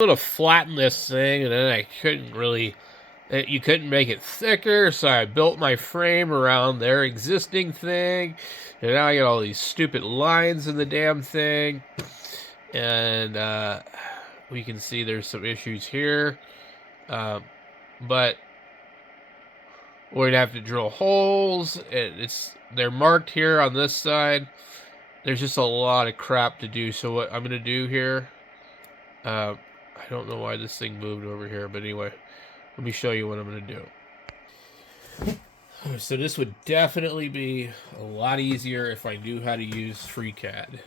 To flatten this thing, and then I couldn't really, you couldn't make it thicker, so I built my frame around their existing thing, and now I got all these stupid lines in the damn thing, and we can see there's some issues here, but we'd have to drill holes, and they're marked here on this side. There's just a lot of crap to do, so what I'm going to do here, I don't know why this thing moved over here, but anyway, let me show you what I'm going to do. So this would definitely be a lot easier if I knew how to use FreeCAD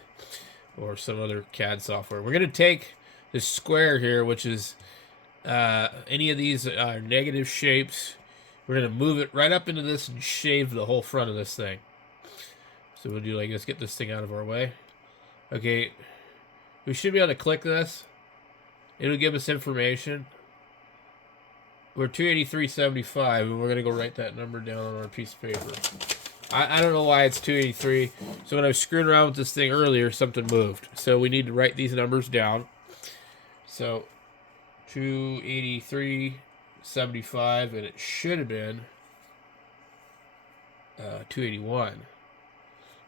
or some other CAD software. We're going to take this square here, which is any of these negative shapes. We're going to move it right up into this and shave the whole front of this thing. So we'll do like this, get this thing out of our way. Okay, we should be able to click this. It'll give us information. We're 283.75, and we're going to go write that number down on our piece of paper. I don't know why it's 283. So when I was screwing around with this thing earlier, something moved. So we need to write these numbers down. So 283.75, and it should have been 281.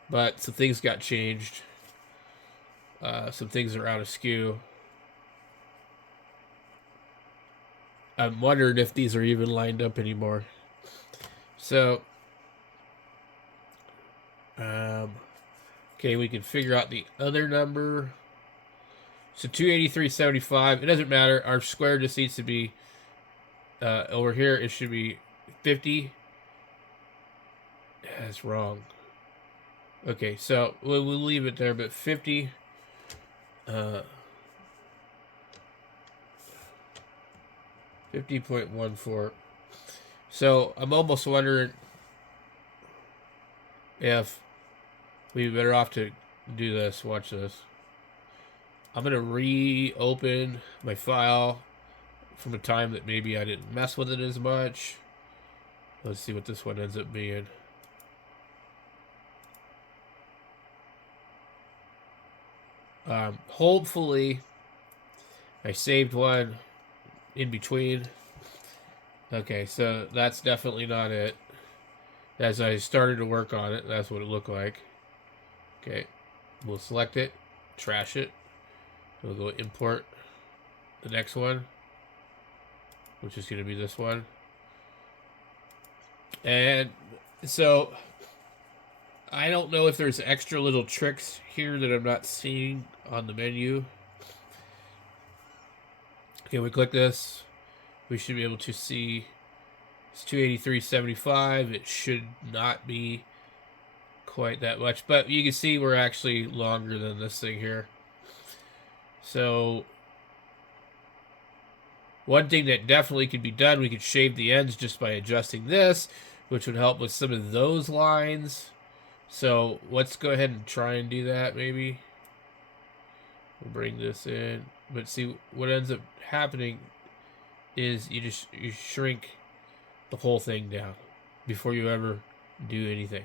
But some things got changed. Some things are out of skew. I'm wondering if these are even lined up anymore. So, okay, we can figure out the other number. So 283.75. It doesn't matter. Our square just needs to be over here. It should be 50. That's wrong. Okay, so we'll leave it there, but 50. 50.14. So I'm almost wondering if we'd be better off to do this. Watch this. I'm going to reopen my file from a time that maybe I didn't mess with it as much. Let's see what this one ends up being. Hopefully I saved one in between. Okay, so that's definitely not it. As I started to work on it, that's what it looked like. Okay, we'll select it, trash it. We'll go import the next one, which is going to be this one. And so I don't know if there's extra little tricks here that I'm not seeing on the menu. Okay, we click this. We should be able to see it's 283.75. It should not be quite that much, but you can see we're actually longer than this thing here. So one thing that definitely could be done, we could shave the ends just by adjusting this, which would help with some of those lines. So let's go ahead and try and do that maybe. We'll bring this in. But see, what ends up happening is you shrink the whole thing down before you ever do anything.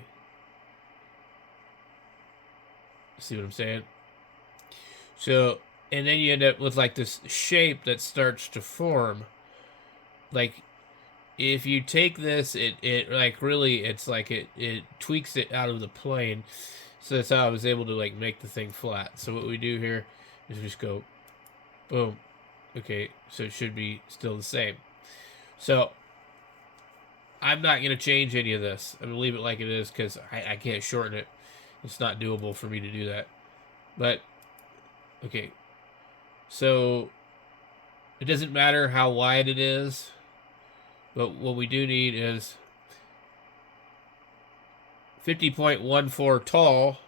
See what I'm saying? So, and then you end up with like this shape that starts to form. Like, if you take this, it like really, it's like it tweaks it out of the plane. So that's how I was able to like make the thing flat. So what we do here is we just go, boom. Okay, so it should be still the same. So I'm not going to change any of this. I'm going to leave it like it is because I can't shorten it. It's not doable for me to do that. But, okay. So it doesn't matter how wide it is. But what we do need is 50.14 tall.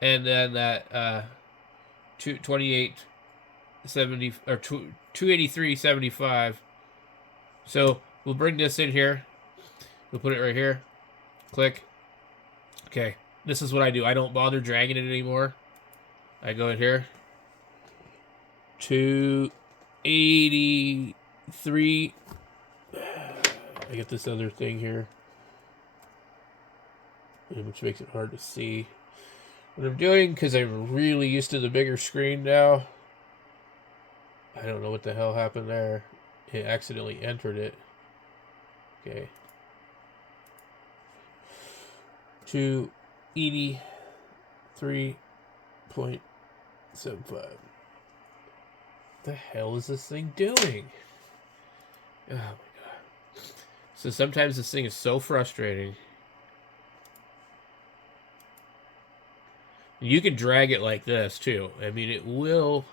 And then that 228.70 or 283.75. So we'll bring this in here. We'll put it right here. Click. Okay. This is what I do. I don't bother dragging it anymore. I go in here. 283. I get this other thing here, which makes it hard to see what I'm doing because I'm really used to the bigger screen now. I don't know what the hell happened there. It accidentally entered it. Okay. 283.75. The hell is this thing doing? Oh my god. So sometimes this thing is so frustrating. You can drag it like this too. I mean, it will.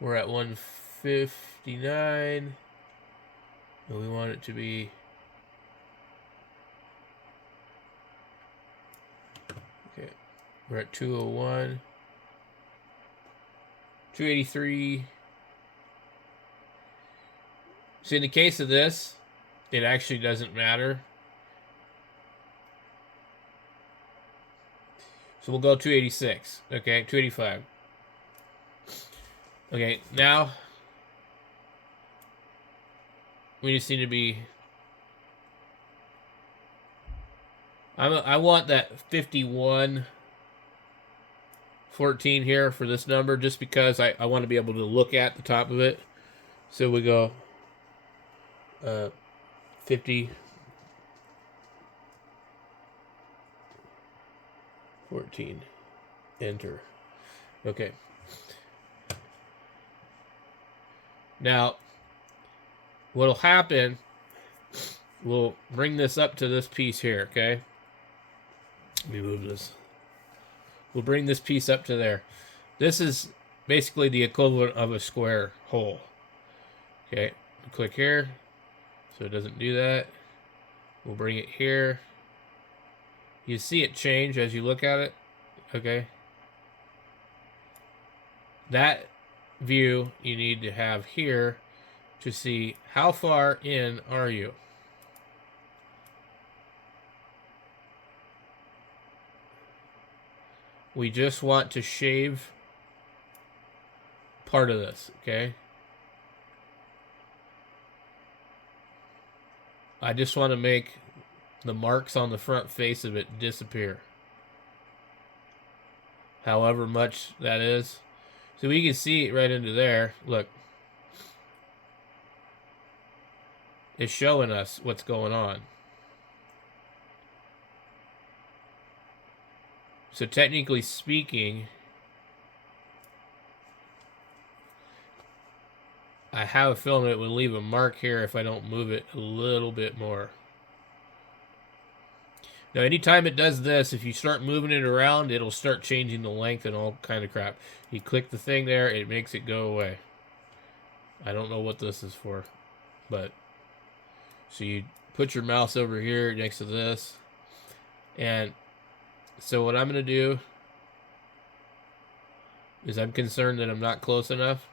We're at 159. And we want it to be. Okay. We're at 201. 283. See, in the case of this, it actually doesn't matter. So we'll go 286. Okay, 285. Okay, now we just need to be. I want that 5114 here for this number just because I want to be able to look at the top of it. So we go 50 14 enter. Okay. Now what'll happen, we'll bring this up to this piece here, okay? Let me move this. We'll bring this piece up to there. This is basically the equivalent of a square hole. Okay, click here so it doesn't do that. We'll bring it here. You see it change as you look at it. Okay. That view you need to have here to see how far in are you. We just want to shave part of this, okay? I just want to make the marks on the front face of it disappear. However much that is. So we can see it right into there. Look. It's showing us what's going on. So technically speaking, I have a feeling it would leave a mark here if I don't move it a little bit more. Now, anytime it does this, if you start moving it around, it'll start changing the length and all kind of crap. You click the thing there, it makes it go away. I don't know what this is for, but so you put your mouse over here next to this, and so what I'm going to do is I'm concerned that I'm not close enough.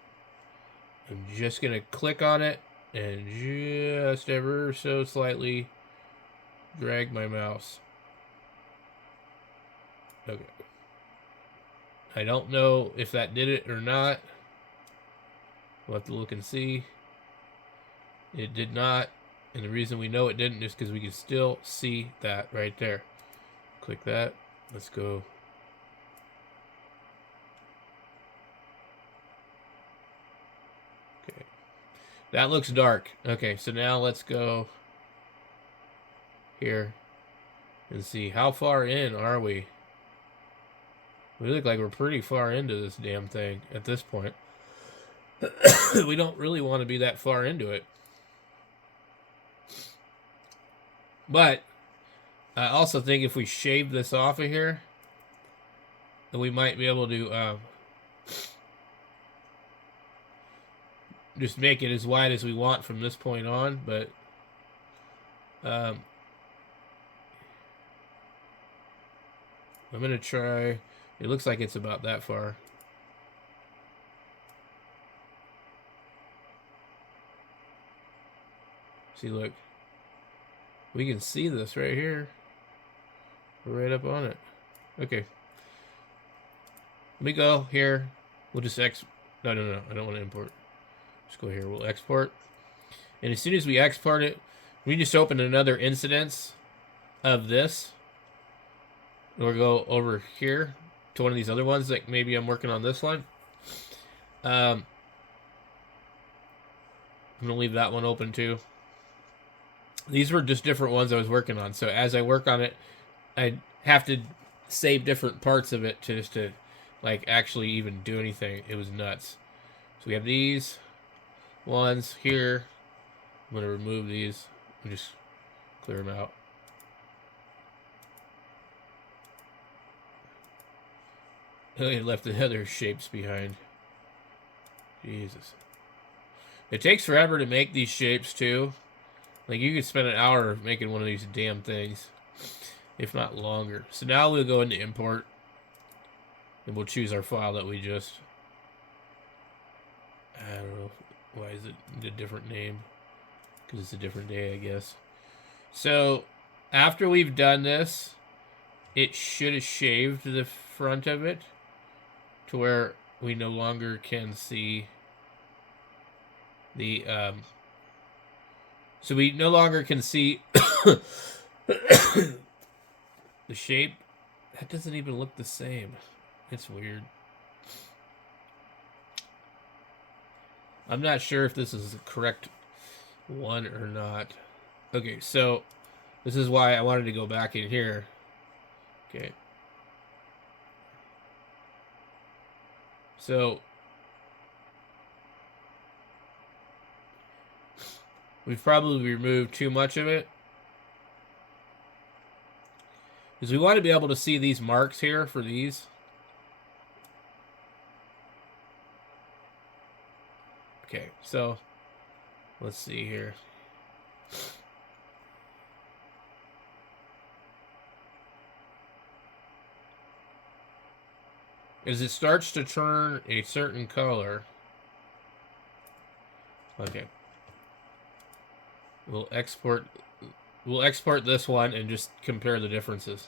I'm just going to click on it and just ever so slightly drag my mouse. Okay. I don't know if that did it or not. We'll have to look and see. It did not. And the reason we know it didn't is because we can still see that right there. Click that. Let's go. Okay. That looks dark. Okay, so now let's go here and see how far in are we. We look like we're pretty far into this damn thing at this point. We don't really want to be that far into it. But I also think if we shave this off of here, then we might be able to just make it as wide as we want from this point on. But I'm going to try. It looks like it's about that far. See, look. We can see this right here. We're right up on it. Okay. Let me go here. We'll just No. I don't want to import. Just go here. We'll export. And as soon as we export it, we just open another instance of this. We'll go over here to one of these other ones that maybe I'm working on this one. I'm going to leave that one open too. These were just different ones I was working on. So as I work on it, I have to save different parts of it to just to like actually even do anything. It was nuts. So we have these ones here. I'm going to remove these and just clear them out. I left the other shapes behind. Jesus. It takes forever to make these shapes too. Like you could spend an hour making one of these damn things, if not longer. So now we'll go into import, and we'll choose our file that we just. I don't know why is it a different name, because it's a different day, I guess. So after we've done this, it should have shaved the front of it to where we no longer can see the so we no longer can see the shape. That doesn't even look the same. It's weird. I'm not sure if this is the correct one or not. Okay, so this is why I wanted to go back in here. Okay. So we've probably removed too much of it, because we want to be able to see these marks here for these. Okay, so let's see here. As it starts to turn a certain color, okay, we'll export this one and just compare the differences.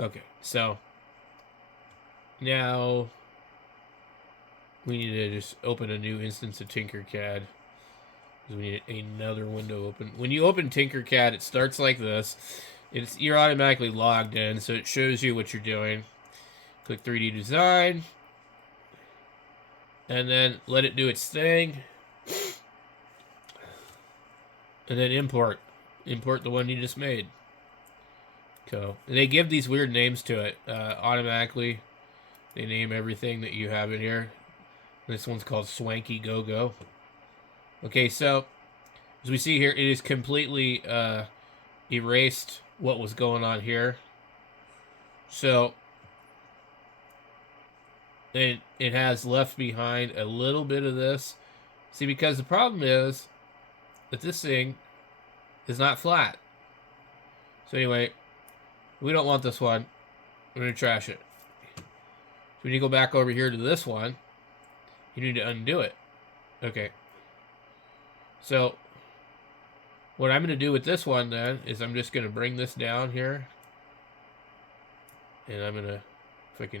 Okay, so now we need to just open a new instance of Tinkercad, because we need another window open. When you open Tinkercad, it starts like this. You're automatically logged in, so it shows you what you're doing. Click 3D design, and then let it do its thing, and then import the one you just made. So they give these weird names to it automatically. They name everything that you have in here. This one's called Swanky Go Go. Okay, so as we see here, it is completely erased what was going on here. So it has left behind a little bit of this. See, because the problem is that this thing is not flat. So anyway, we don't want this one. We're going to trash it. So when you go back over here to this one, you need to undo it. Okay. So what I'm going to do with this one then is I'm just going to bring this down here. And I'm going to, if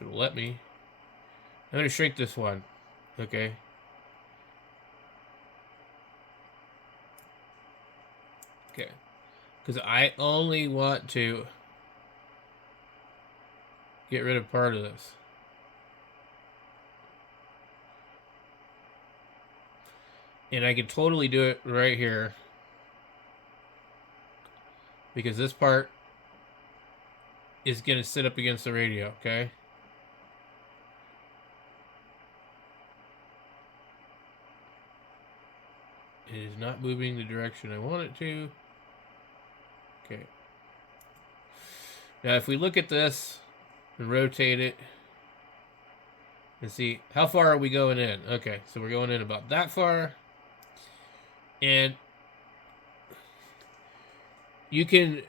it'll let me, I'm going to shrink this one. Okay. Okay. Because I only want to get rid of part of this. And I can totally do it right here, because this part is going to sit up against the radio, okay? It is not moving the direction I want it to. Okay. Now if we look at this and rotate it and see how far are we going in. Okay, so we're going in about that far. And you can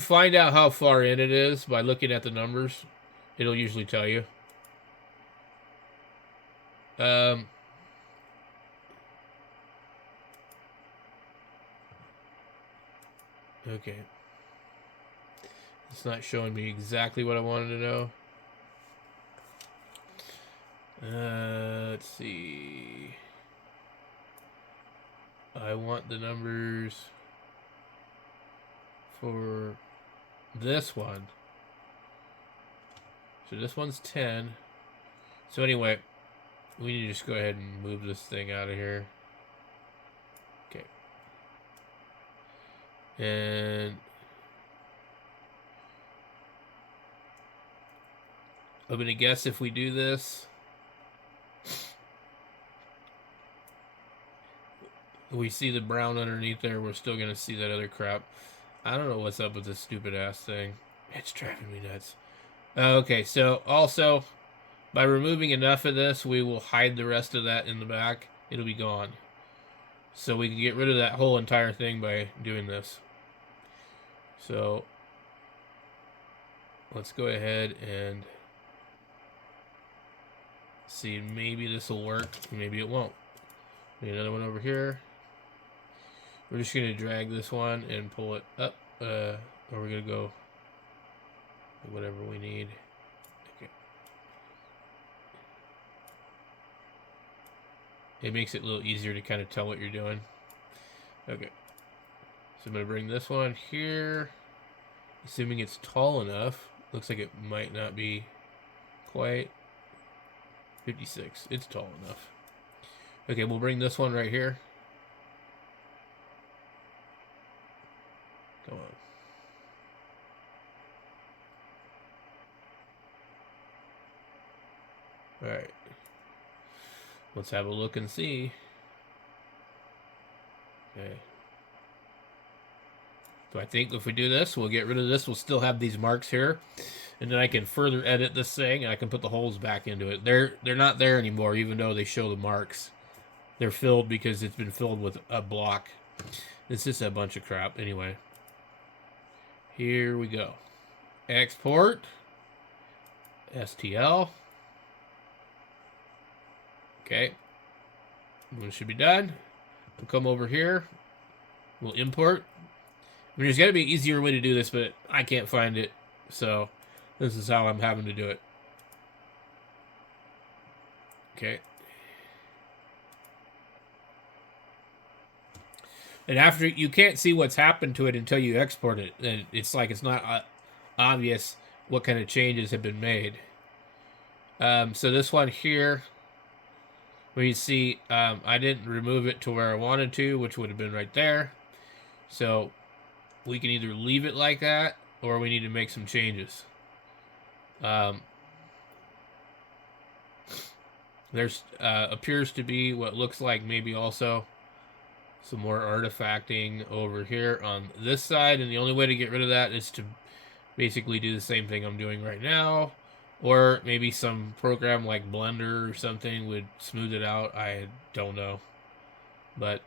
find out how far in it is by looking at the numbers. It'll usually tell you. Okay. It's not showing me exactly what I wanted to know. Let's see. I want the numbers for this one. So this one's 10. So anyway, we need to just go ahead and move this thing out of here. Okay. And I'm going to guess if we do this, we see the brown underneath there, we're still going to see that other crap. I don't know what's up with this stupid ass thing. It's driving me nuts. Okay, so also, by removing enough of this, we will hide the rest of that in the back. It'll be gone. So we can get rid of that whole entire thing by doing this. So let's go ahead and see. Maybe this will work. Maybe it won't. Maybe another one over here. We're just going to drag this one and pull it up. Or we're going to go whatever we need. Okay. It makes it a little easier to kind of tell what you're doing. Okay. So I'm going to bring this one here. Assuming it's tall enough. Looks like it might not be quite. 56. It's tall enough. Okay, we'll bring this one right here. Come on. Alright. Let's have a look and see. Okay. So I think if we do this, we'll get rid of this. We'll still have these marks here. And then I can further edit this thing, and I can put the holes back into it. They're not there anymore, even though they show the marks. They're filled because it's been filled with a block. It's just a bunch of crap. Anyway. Here we go. Export. STL. Okay. One should be done. We'll come over here. We'll import. I mean, there's got to be an easier way to do this, but I can't find it. So, this is how I'm having to do it. Okay. And after, you can't see what's happened to it until you export it. And it's like it's not obvious what kind of changes have been made. So this one here, where you see, I didn't remove it to where I wanted to, which would have been right there. So we can either leave it like that, or we need to make some changes. There's appears to be what looks like maybe also some more artifacting over here on this side, and the only way to get rid of that is to basically do the same thing I'm doing right now, or maybe some program like Blender or something would smooth it out. I don't know, but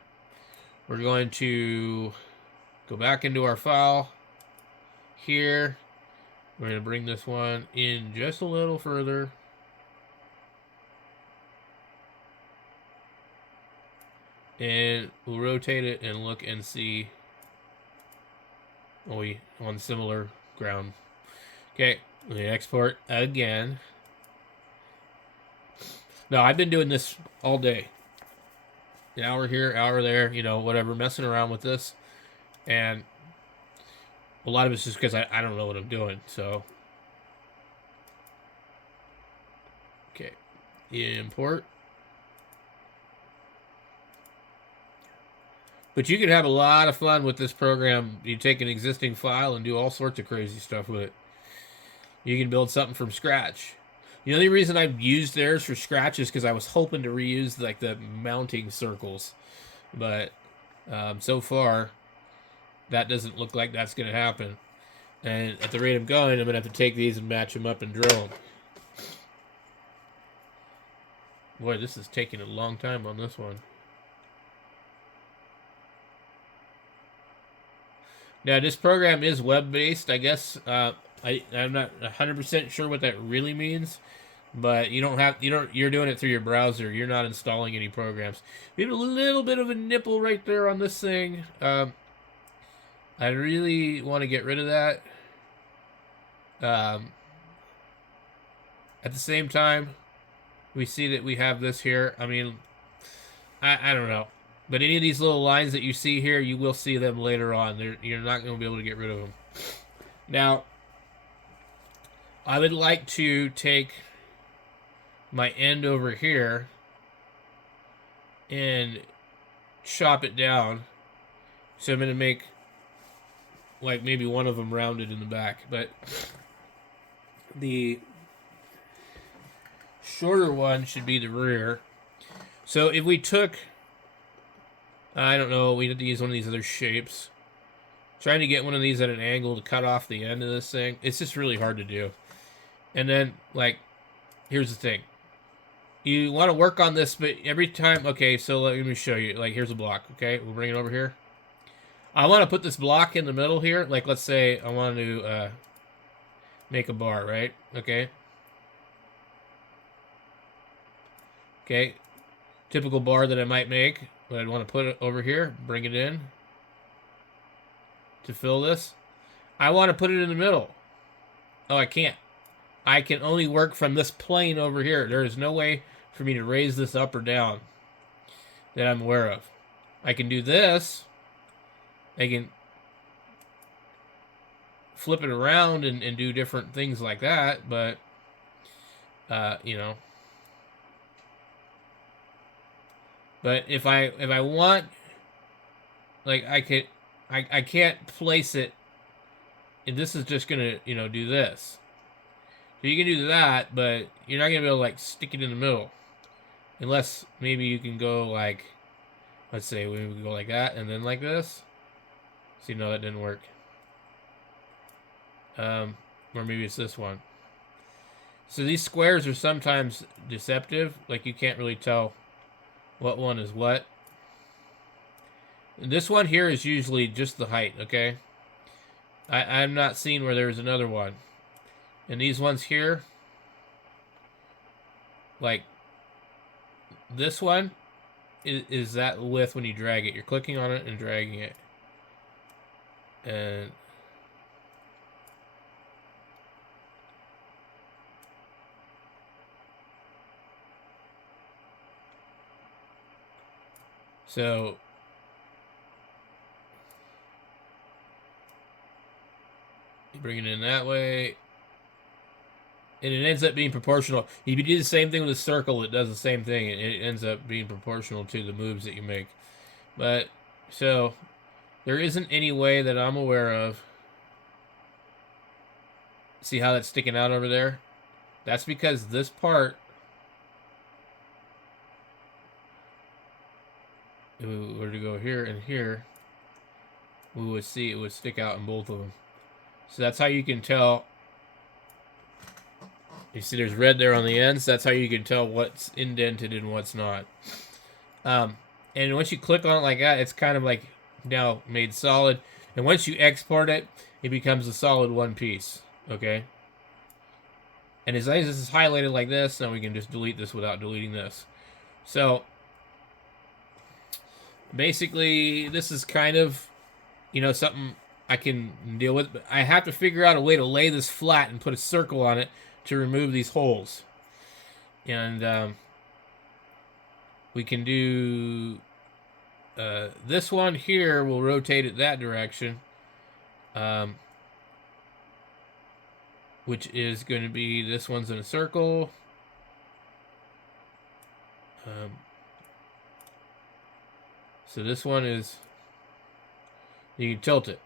we're going to go back into our file here. We're going to bring this one in just a little further. And we'll rotate it and look and see. Oh, we on similar ground. Okay, let me export again. Now, I've been doing this all day. An hour here, hour there, you know, whatever, messing around with this. And a lot of it's just because I don't know what I'm doing, so. Okay, import. But you can have a lot of fun with this program. You take an existing file and do all sorts of crazy stuff with it. You can build something from scratch. The only reason I used theirs for scratch is because I was hoping to reuse like the mounting circles. But so far, that doesn't look like that's going to happen. And at the rate I'm going, I'm going to have to take these and match them up and drill them. Boy, this is taking a long time on this one. Now, this program is web-based. I guess I'm not 100% sure what that really means, but you're doing it through your browser. You're not installing any programs. We have a little bit of a nipple right there on this thing. I really want to get rid of that. At the same time, we see that we have this here. I mean, I don't know. But any of these little lines that you see here, you will see them later on. You're not going to be able to get rid of them. Now, I would like to take my end over here and chop it down. So I'm going to make like maybe one of them rounded in the back, but the shorter one should be the rear. So if we took, I don't know, we had to use one of these other shapes. Trying to get one of these at an angle to cut off the end of this thing, it's just really hard to do. And then, like, here's the thing. You want to work on this, but every time, okay, so let me show you. Like, here's a block, okay? We'll bring it over here. I want to put this block in the middle here. Like, let's say I want to make a bar, right? Okay. Okay. Typical bar that I might make. But I'd want to put it over here. Bring it in. To fill this. I want to put it in the middle. Oh, I can't. I can only work from this plane over here. There is no way for me to raise this up or down that I'm aware of. I can do this. I can flip it around and do different things like that, but you know. But if I want, like, I can't place it, and this is just gonna, you know, do this. So you can do that, but you're not gonna be able to, like, stick it in the middle, unless maybe you can go like, let's say we go like that and then like this. See, no, that didn't work. Or maybe it's this one. So these squares are sometimes deceptive, like you can't really tell what one is what. This one here is usually just the height, okay? I'm not seeing where there's another one. And these ones here, like this one, is that width when you drag it. You're clicking on it and dragging it. And so you bring it in that way, and it ends up being proportional. If you do the same thing with a circle, it does the same thing. It ends up being proportional to the moves that you make. But, so, there isn't any way that I'm aware of. See how that's sticking out over there? That's because this part, if we were to go here and here, we would see it would stick out in both of them. So that's how you can tell. You see there's red there on the ends. That's how you can tell what's indented and what's not. And once you click on it like that, it's kind of like now made solid. And once you export it, it becomes a solid one piece. Okay? And as long as this is highlighted like this, now we can just delete this without deleting this. So, basically, this is kind of, you know, something I can deal with. But I have to figure out a way to lay this flat and put a circle on it to remove these holes. And we can do this one here. We'll rotate it that direction, which is going to be, this one's in a circle. So this one is, you can tilt it.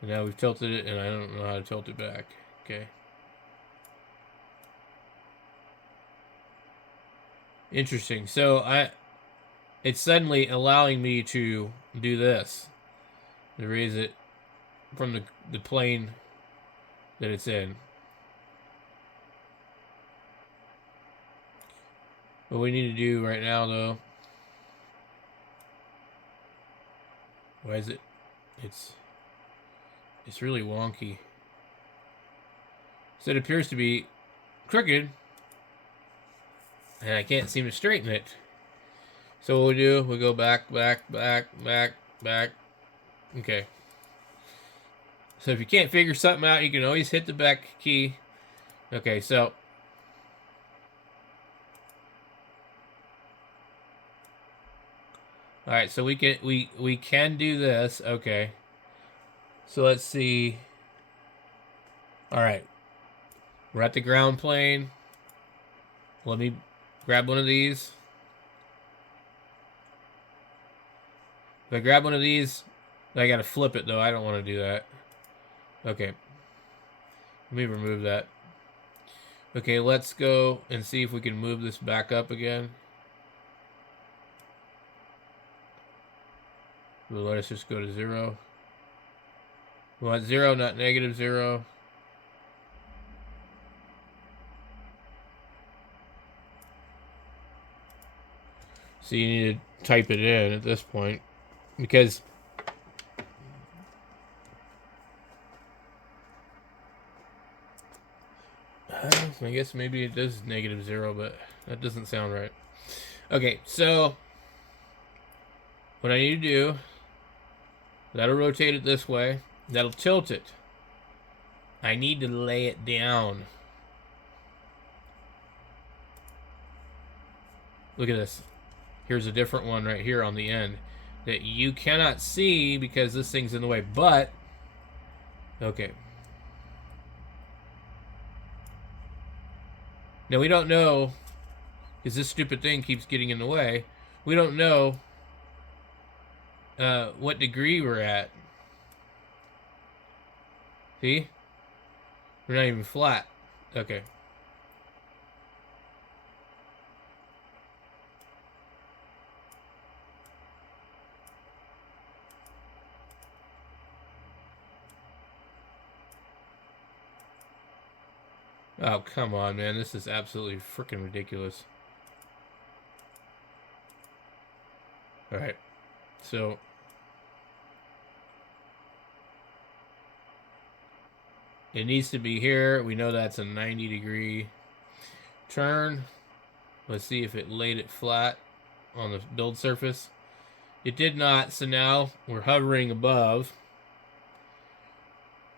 And now we've tilted it, and I don't know how to tilt it back. Okay. Interesting. So it's suddenly allowing me to do this, to raise it from the plane that it's in. What we need to do right now, though, why is it? It's really wonky. So it appears to be crooked, and I can't seem to straighten it. So what we do, we go back, back, back, back, back. Okay. So if you can't figure something out, you can always hit the back key. Okay, so all right, so we can do this. Okay. So let's see. All right. We're at the ground plane. Let me grab one of these. If I grab one of these, I gotta flip it though. I don't want to do that. Okay. Let me remove that. Okay, let's go and see if we can move this back up again. Well, let us just go to 0. We want 0, not -0. So you need to type it in at this point. Because I guess maybe it does -0, but that doesn't sound right. Okay, so what I need to do, that'll rotate it this way. That'll tilt it. I need to lay it down. Look at this. Here's a different one right here on the end that you cannot see because this thing's in the way, but okay. Now we don't know, because this stupid thing keeps getting in the way. We don't know what degree we're at. See? We're not even flat. Okay. Oh, come on, man. This is absolutely freaking ridiculous. Alright. So it needs to be here. We know that's a 90-degree turn. Let's see if it laid it flat on the build surface. It did not, so now we're hovering above.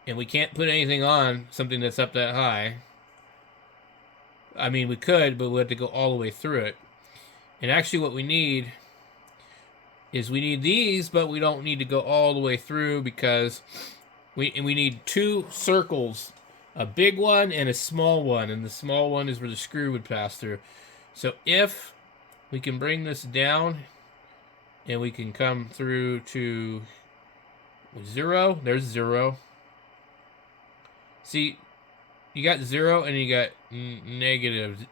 And we can't put anything on something that's up that high. I mean, we could, but we have to go all the way through it. And actually what we need is we need these, but we don't need to go all the way through because we need 2 circles, a big one and a small one, and the small one is where the screw would pass through. So if we can bring this down and we can come through to 0, there's 0. See, you got 0 and you got negative.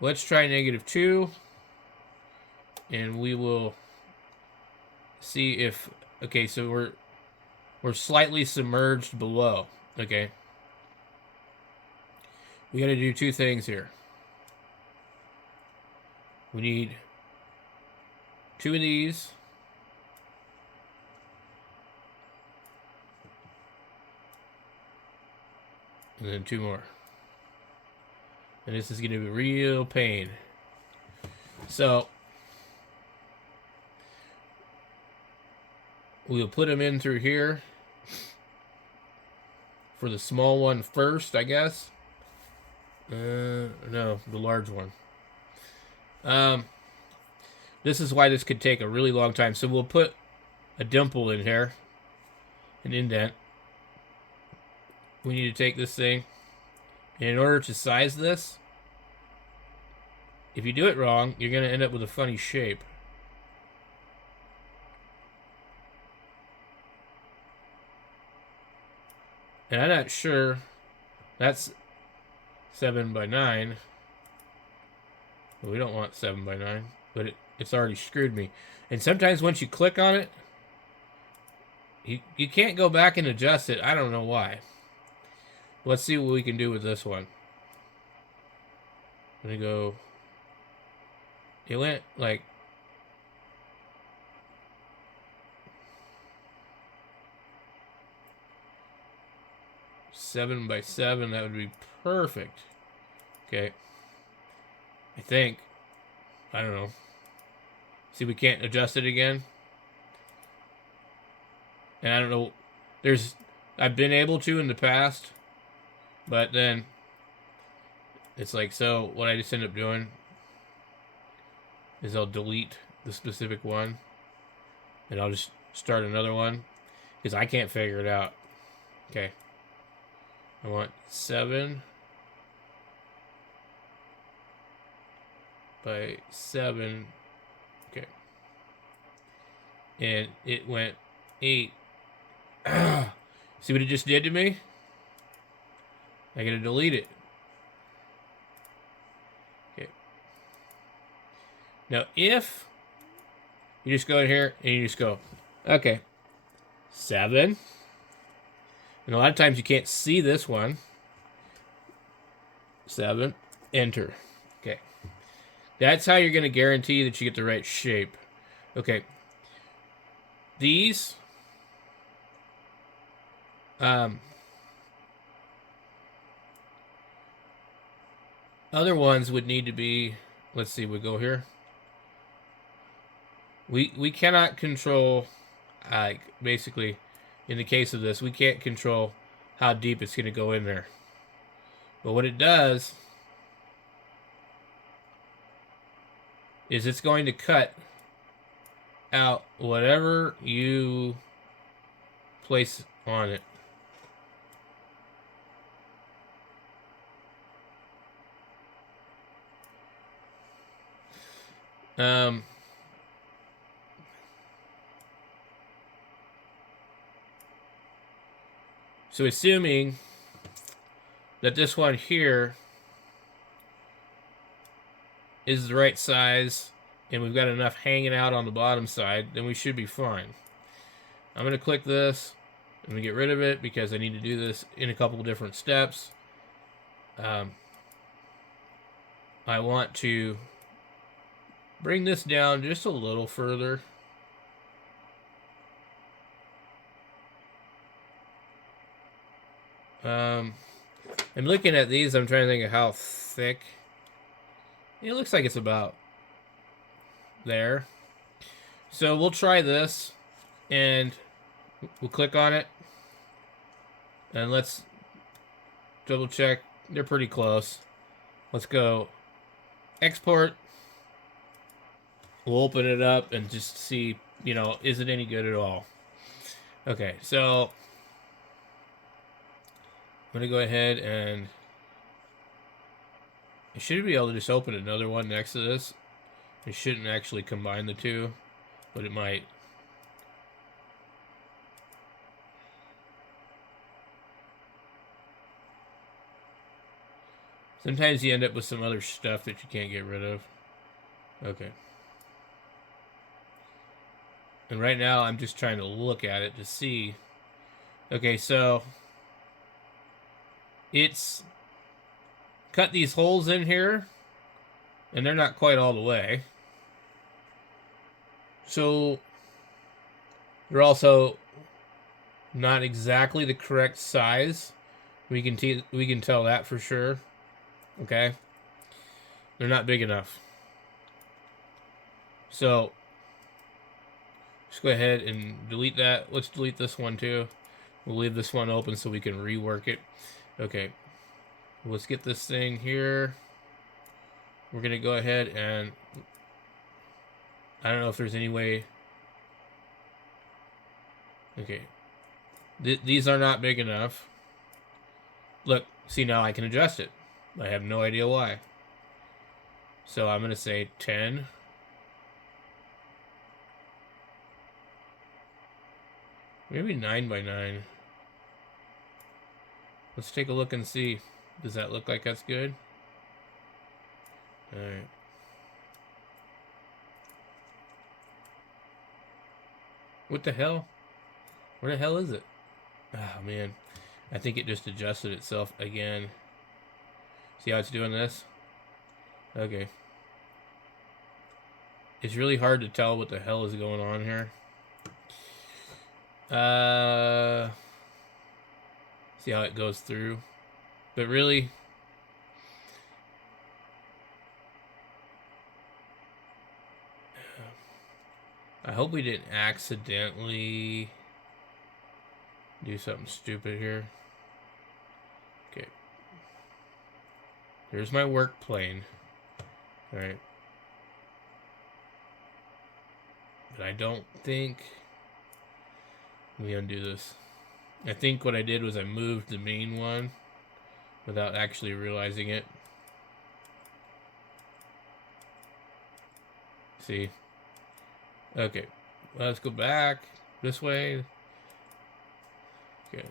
Let's try -2. And we will see if, okay, so we're slightly submerged below. Okay. We got to do 2 things here. We need 2 of these. And then 2 more. And this is going to be a real pain. So we'll put them in through here for the small one first, I guess. No, the large one. This is why this could take a really long time. So we'll put a dimple in here, an indent. We need to take this thing, and in order to size this, if you do it wrong, you're going to end up with a funny shape. And I'm not sure. That's 7 by 9. Well, we don't want 7 by 9, but it's already screwed me. And sometimes once you click on it, you can't go back and adjust it. I don't know why. Let's see what we can do with this one. I'm gonna go. It went like 7 by 7. That would be perfect. Okay. I think. I don't know. See, we can't adjust it again. And I don't know. I've been able to in the past. But then it's like, so what I just end up doing is I'll delete the specific one and I'll just start another one because I can't figure it out. Okay. I want 7 by 7. Okay. And it went 8. See what it just did to me? I gotta delete it. Okay. Now, if you just go in here and you just go, okay, 7. And a lot of times you can't see this one. 7. Enter. Okay. That's how you're going to guarantee that you get the right shape. Okay. These other ones would need to be, let's see, we go here. We cannot control, basically, in the case of this, we can't control how deep it's going to go in there. But what it does is it's going to cut out whatever you place on it. So assuming that this one here is the right size and we've got enough hanging out on the bottom side, then we should be fine. I'm going to click this. I'm going to get rid of it because I need to do this in a couple different steps. I want to bring this down just a little further. I'm looking at these. I'm trying to think of how thick. It looks like it's about there. So we'll try this, and we'll click on it, and let's double check. They're pretty close. Let's go export. We'll open it up and just see, is it any good at all? Okay, so I'm going to go ahead and I should be able to just open another one next to this. It shouldn't actually combine the two, but it might. Sometimes you end up with some other stuff that you can't get rid of. Okay. And right now I'm just trying to look at it to see. Okay, so it's cut these holes in here, and they're not quite all the way. So they're also not exactly the correct size. We can tell that for sure. Okay, they're not big enough. So just go ahead and delete that. Let's delete this one too. We'll leave this one open so we can rework it. Okay, let's get this thing here. We're gonna go ahead and I don't know if there's any way. Okay, these are not big enough. Look, see, now I can adjust it. I have no idea why. So I'm gonna say 10. Maybe 9 by 9. Let's take a look and see. Does that look like that's good? Alright. What the hell? Where the hell is it? Oh, man. I think it just adjusted itself again. See how it's doing this? Okay. It's really hard to tell what the hell is going on here. See how it goes through. But really, I hope we didn't accidentally do something stupid here. Okay. There's my work plane. Alright. But I don't think... Let me undo this. I think what I did was I moved the main one. without actually realizing it. See? Okay. Let's go back this way. Okay.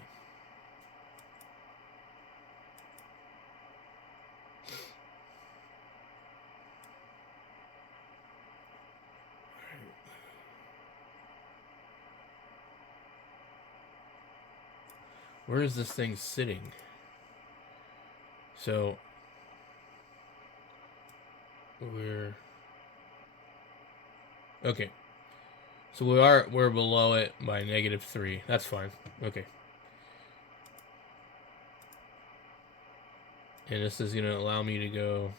Where is this thing sitting? So we're okay. So we're below it by -3. That's fine. Okay. And this is gonna allow me to go.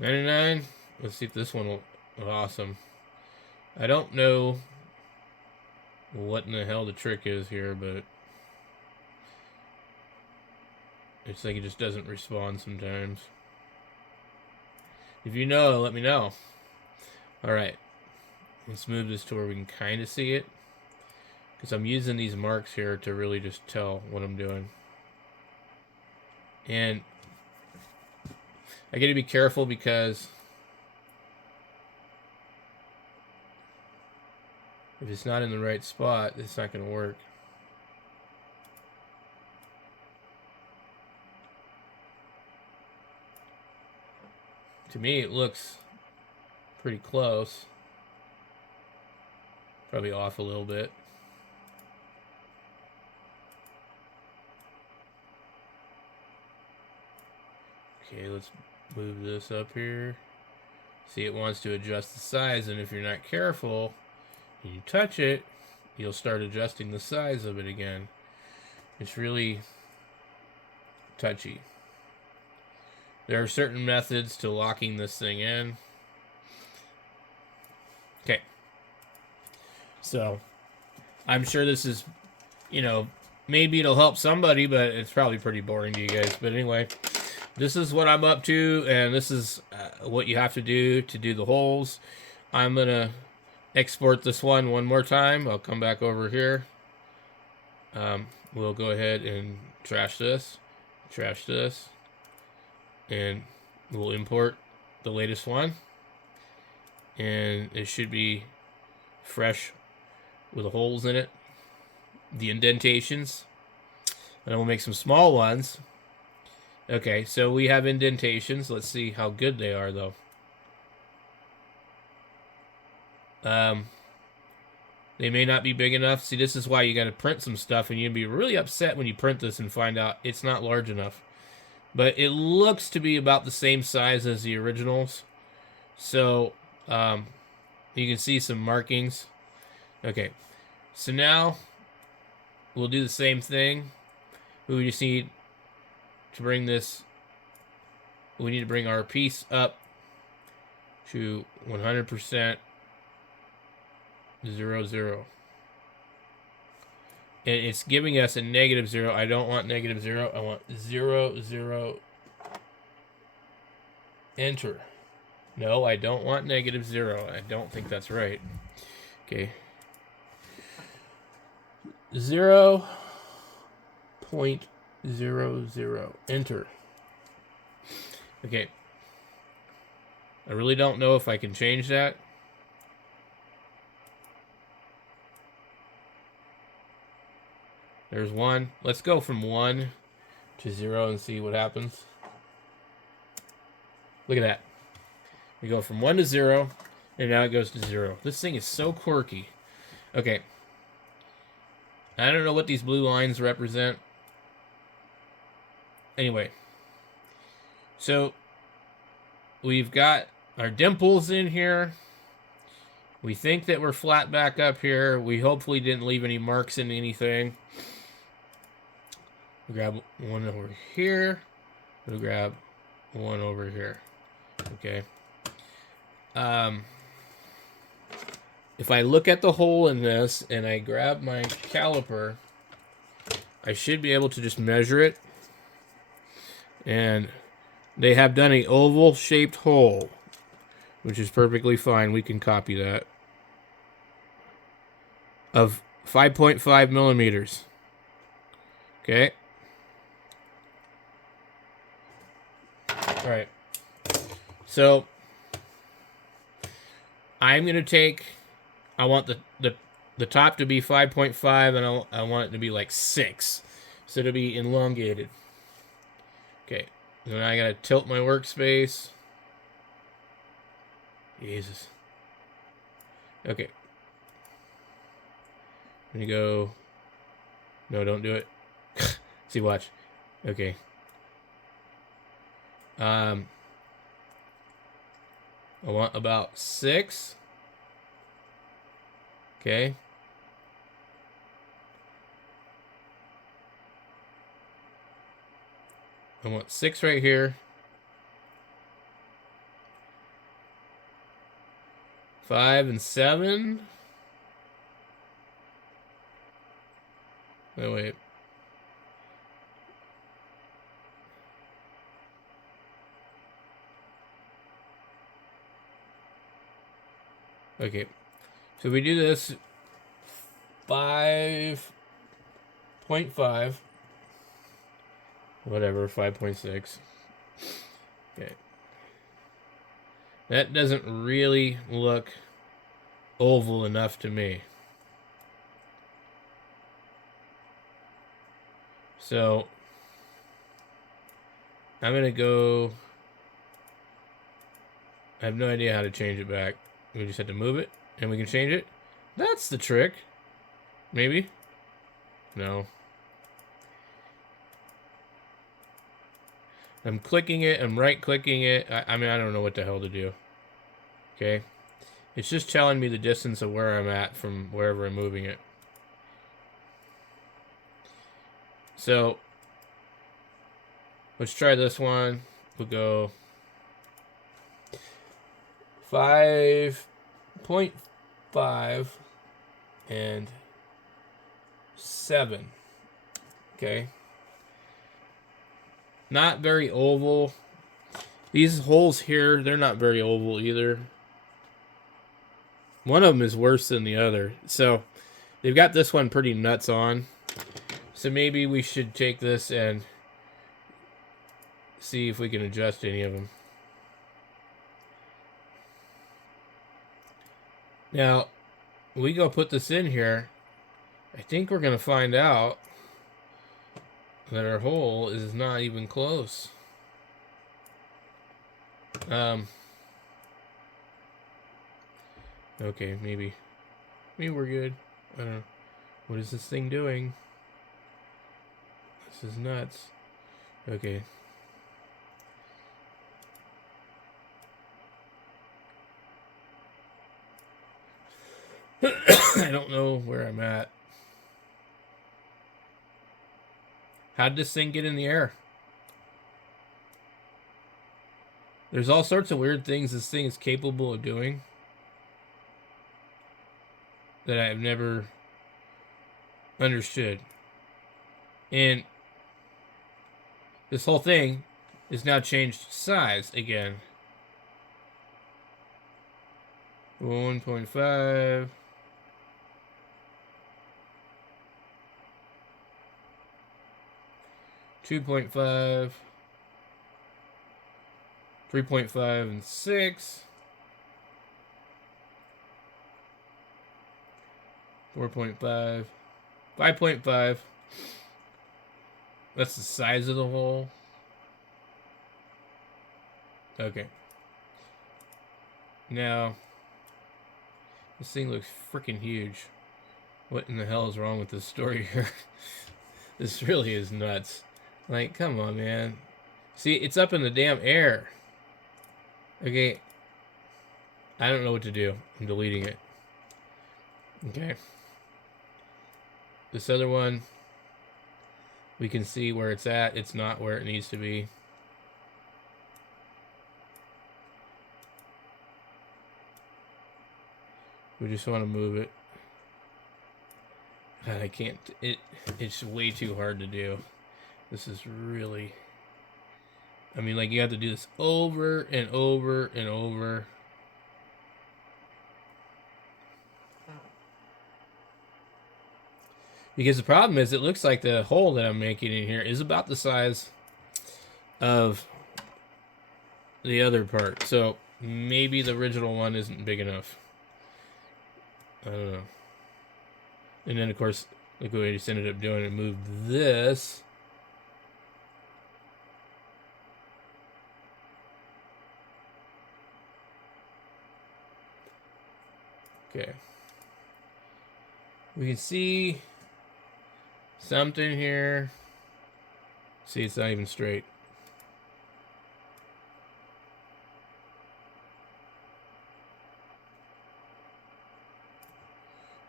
$99. Let's see if this one will. Awesome. I don't know what in the hell the trick is here, but it's like it just doesn't respond sometimes. If you know, let me know. Alright. Let's move this to where we can kind of see it. Because I'm using these marks here to really just tell what I'm doing. And I got to be careful because if it's not in the right spot, it's not going to work. To me, it looks pretty close. Probably off a little bit. Okay, let's move this up here. See, it wants to adjust the size, and if you're not careful, and you touch it, you'll start adjusting the size of it again. It's really touchy. There are certain methods to locking this thing in. Okay. So, I'm sure this is, maybe it'll help somebody, but it's probably pretty boring to you guys. But anyway, this is what I'm up to, and this is what you have to do the holes. I'm going to export this one more time. I'll come back over here. We'll go ahead and trash this, and we'll import the latest one. And it should be fresh with the holes in it, the indentations. And we'll make some small ones. Okay, so we have indentations. Let's see how good they are, though. They may not be big enough. See, this is why you got to print some stuff, and you'd be really upset when you print this and find out it's not large enough. But it looks to be about the same size as the originals. So, you can see some markings. Okay, so now we'll do the same thing. We just need to bring this, we need to bring our piece up to 100% 0, 0. And it's giving us a -0. I don't want -0. I want 0, 0. Enter. No, I don't want -0. I don't think that's right. Okay. 0.00. Enter. Okay. I really don't know if I can change that. There's 1. Let's go from 1 to 0 and see what happens. Look at that. We go from 1 to 0, and now it goes to 0. This thing is so quirky. Okay. I don't know what these blue lines represent. Anyway. So, we've got our dimples in here. We think that we're flat back up here. We hopefully didn't leave any marks in anything. We'll grab one over here. We'll grab one over here. Okay. If I look at the hole in this and I grab my caliper, I should be able to just measure it. And They have done a oval-shaped hole, which is perfectly fine. We can copy that. Of 5.5 millimeters. Okay. All right. So I'm gonna take. I want the top to be 5.5, and I want it to be like 6, so to be elongated. Okay. Then I gotta tilt my workspace. Jesus. Okay. I'm gonna go. No, don't do it. See, watch. Okay. I want about 6. Okay. I want 6 right here. 5 and 7. Oh, wait. Okay. So we do this 5.5. Whatever, 5.6. Okay. That doesn't really look oval enough to me. So I'm going to go. I have no idea how to change it back. We just have to move it and we can change it. That's the trick. Maybe. No. I'm clicking it. I'm right clicking it. I mean, I don't know what the hell to do. Okay. It's just telling me the distance of where I'm at from wherever I'm moving it. So let's try this one. We'll go 5.5 and 7. Okay. Not very oval. These holes here, they're not very oval either. One of them is worse than the other. So they've got this one pretty nuts on. So maybe we should take this and see if we can adjust any of them. Now, we go put this in here. I think we're going to find out that our hole is not even close. Okay, maybe we're good. I don't know. What is this thing doing? This is nuts. Okay. I don't know where I'm at. How did this thing get in the air? There's all sorts of weird things this thing is capable of doing that I've never understood. And this whole thing is now changed size again. 1.5. 2.5. 3.5 and 6. 4.5. 5.5. That's the size of the hole. Okay. Now, this thing looks freaking huge. What in the hell is wrong with this story here? This really is nuts. Like, come on, man. See, it's up in the damn air. Okay. I don't know what to do. I'm deleting it. Okay. This other one, we can see where it's at. It's not where it needs to be. We just want to move it. God, I can't. It's way too hard to do. This is really. I mean, like, you have to do this over and over and over. Because the problem is, it looks like the hole that I'm making in here is about the size of the other part. So maybe the original one isn't big enough. I don't know. And then, of course, look what I just ended up doing. I moved this. Okay. We can see something here. See, it's not even straight.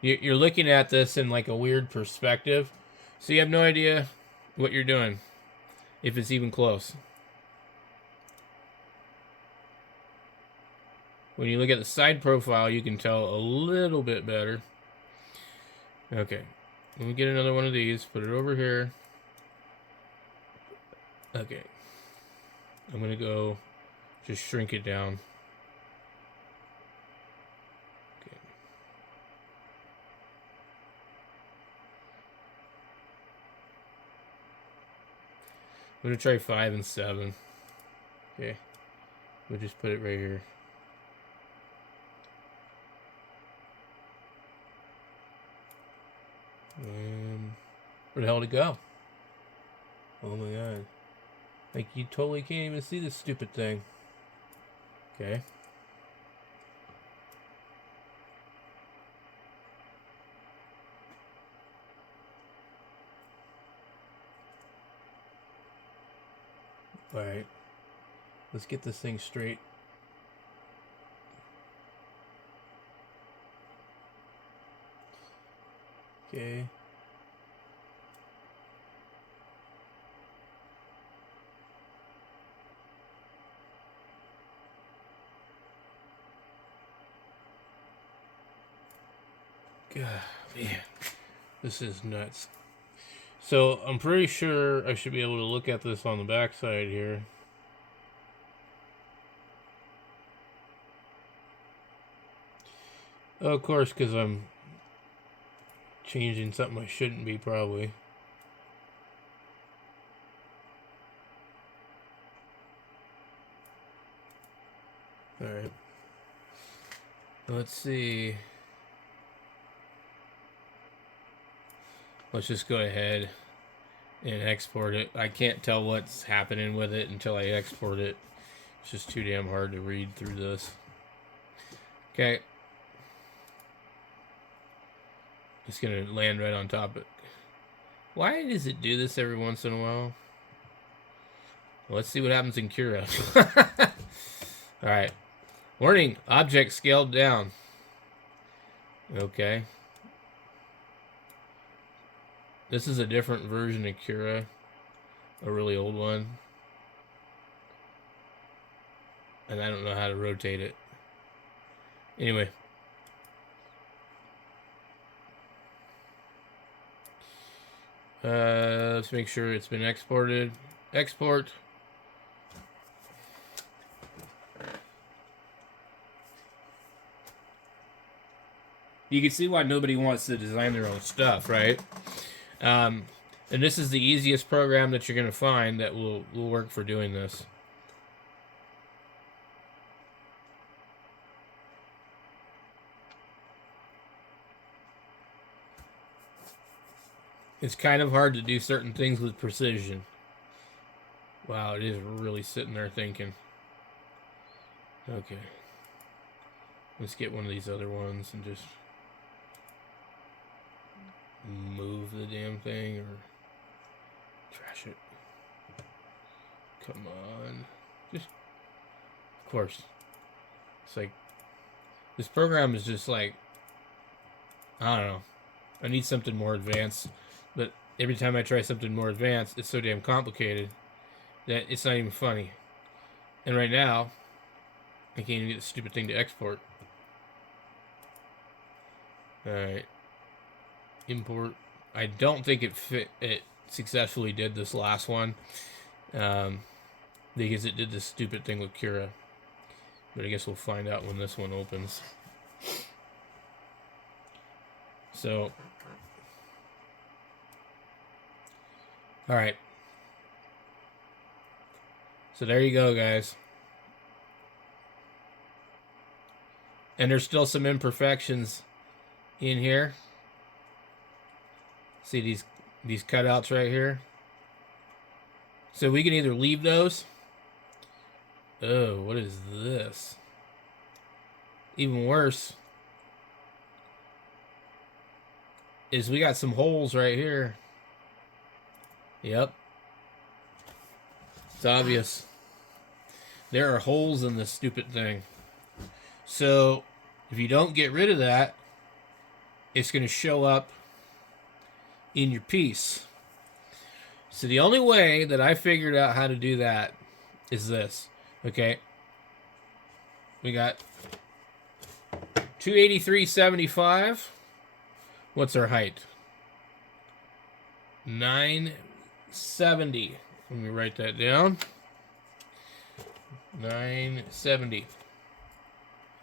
You're looking at this in like a weird perspective, so you have no idea what you're doing, if it's even close. When you look at the side profile, you can tell a little bit better. Okay, let me get another one of these, put it over here. Okay, I'm gonna go just shrink it down. Okay. I'm gonna try 5 and 7. Okay, we'll just put it right here. Where the hell did it go? Oh my god. Like, you totally can't even see this stupid thing. Okay. Alright. Let's get this thing straight. Okay. God, man. This is nuts. So, I'm pretty sure I should be able to look at this on the back side here. Oh, of course, because I'm changing something I shouldn't be, probably. Alright. Let's see. Let's just go ahead and export it. I can't tell what's happening with it until I export it. It's just too damn hard to read through this. Okay. It's going to land right on top of it. Why does it do this every once in a while? Well, let's see what happens in Cura. Alright. Warning, object scaled down. Okay. This is a different version of Cura. A really old one. And I don't know how to rotate it. Anyway. Let's make sure it's been exported. Export. You can see why nobody wants to design their own stuff, right? And this is the easiest program that you're going to find that will work for doing this. It's kind of hard to do certain things with precision. Wow, it is really sitting there thinking. Okay. Let's get one of these other ones and just move the damn thing or trash it. Come on. Just, of course. It's like, this program is just like, I don't know. I need something more advanced. But every time I try something more advanced, it's so damn complicated that it's not even funny. And right now, I can't even get the stupid thing to export. Alright. Import. I don't think it successfully did this last one. because it did this stupid thing with Cura. But I guess we'll find out when this one opens. So, all right. So there you go, guys. And there's still some imperfections in here. See these cutouts right here? So we can either leave those. Oh, what is this? Even worse is we got some holes right here. Yep. It's obvious. There are holes in this stupid thing. So if you don't get rid of that, it's going to show up in your piece. So the only way that I figured out how to do that is this. Okay. We got 283.75. What's our height? 970. Let me write that down. 970.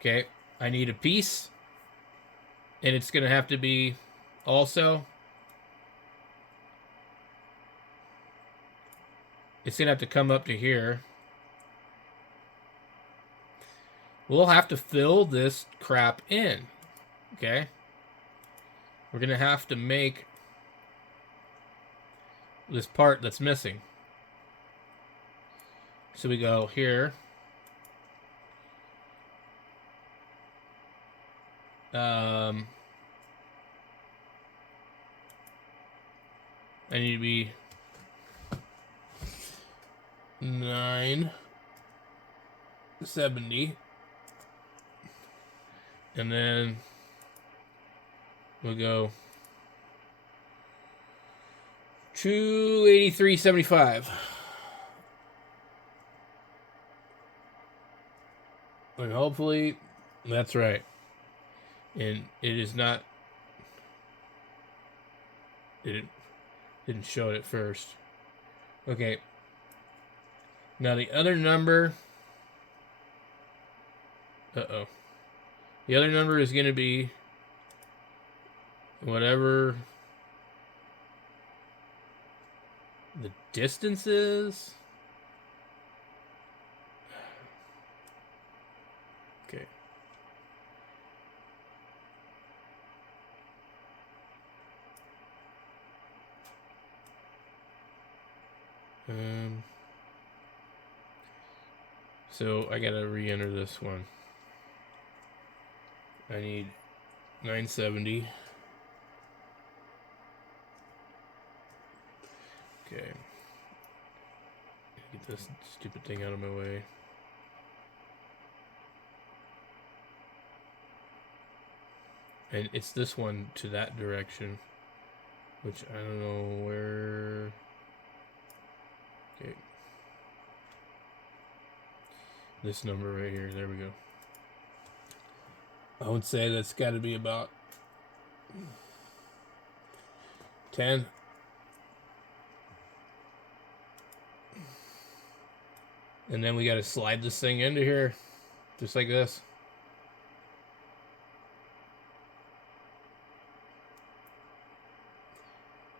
Okay. I need a piece. And it's going to have to be also... It's going to have to come up to here. We'll have to fill this crap in. Okay? We're going to have to make this part that's missing. So we go here. I need to be 970. And then we'll go 283.75. And hopefully that's right. And it is not... It didn't show it at first. Okay. Now the other number... Uh-oh. The other number is going to be whatever the distance is. Okay. So I gotta re-enter this one. I need 970. Okay. Get this stupid thing out of my way. And it's this one to that direction, which I don't know where. Okay. This number right here. There we go. I would say that's got to be about 10. And then we got to slide this thing into here, just like this.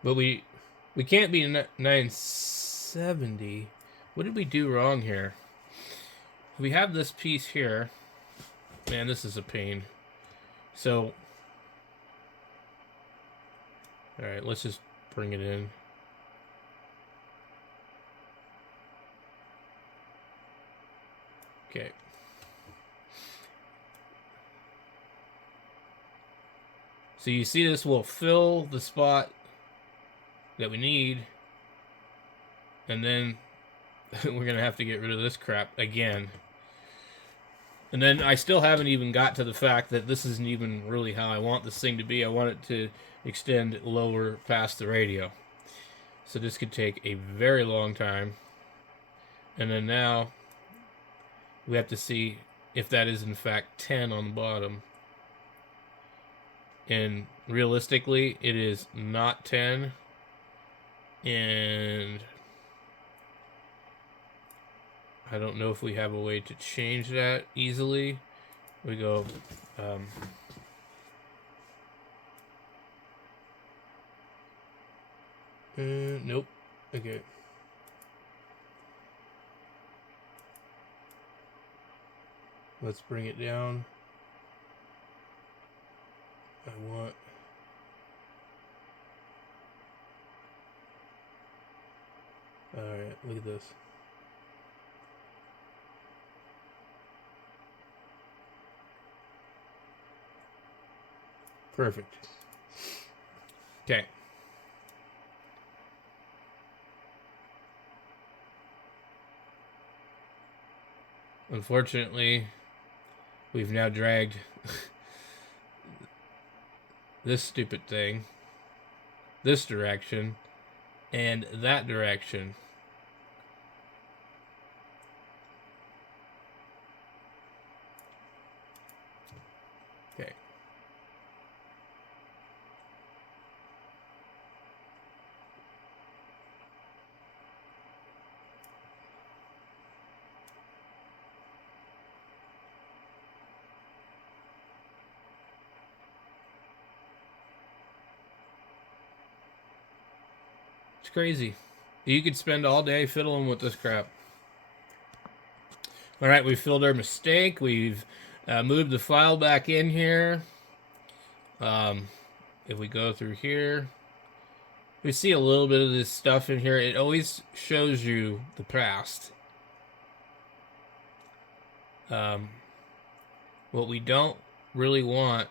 But we can't be 970. What did we do wrong here? We have this piece here. Man, this is a pain. So, all right, let's just bring it in. Okay. So you see this will fill the spot that we need. And then we're going to have to get rid of this crap again. And then I still haven't even got to the fact that this isn't even really how I want this thing to be. I want it to extend lower past the radio. So this could take a very long time. And then now we have to see if that is in fact 10 on the bottom. And realistically, it is not 10. And I don't know if we have a way to change that easily. We go, nope. Okay. Let's bring it down. I want... Alright, look at this. Perfect. Okay. Unfortunately, we've now dragged this stupid thing this direction and that direction. Okay. It's crazy. You could spend all day fiddling with this crap. All right, we filled our mistake. We've moved the file back in here. If we go through here, we see a little bit of this stuff in here. It always shows you the past. What we don't really want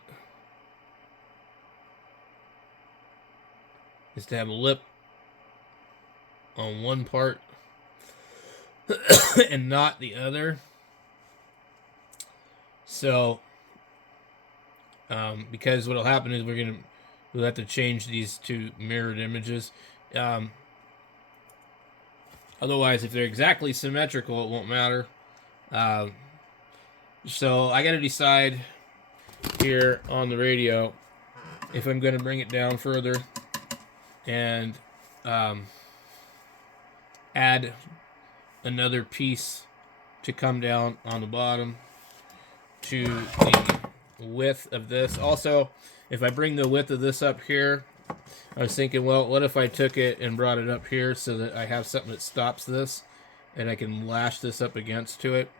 is to have a lip on one part and not the other. So, because what'll happen is we'll have to change these two mirrored images. Otherwise, if they're exactly symmetrical, it won't matter. So I got to decide here on the radio if I'm going to bring it down further and add another piece to come down on the bottom to the width of this. Also, if I bring the width of this up here, I was thinking, well, what if I took it and brought it up here so that I have something that stops this and I can lash this up against to it.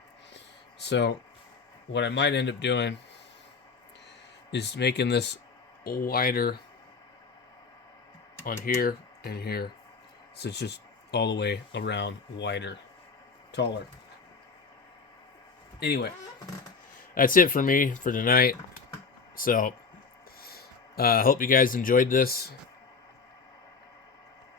So what I might end up doing is making this wider on here and here. So it's just all the way around wider, taller. Anyway, that's it for me for tonight. So, hope you guys enjoyed this.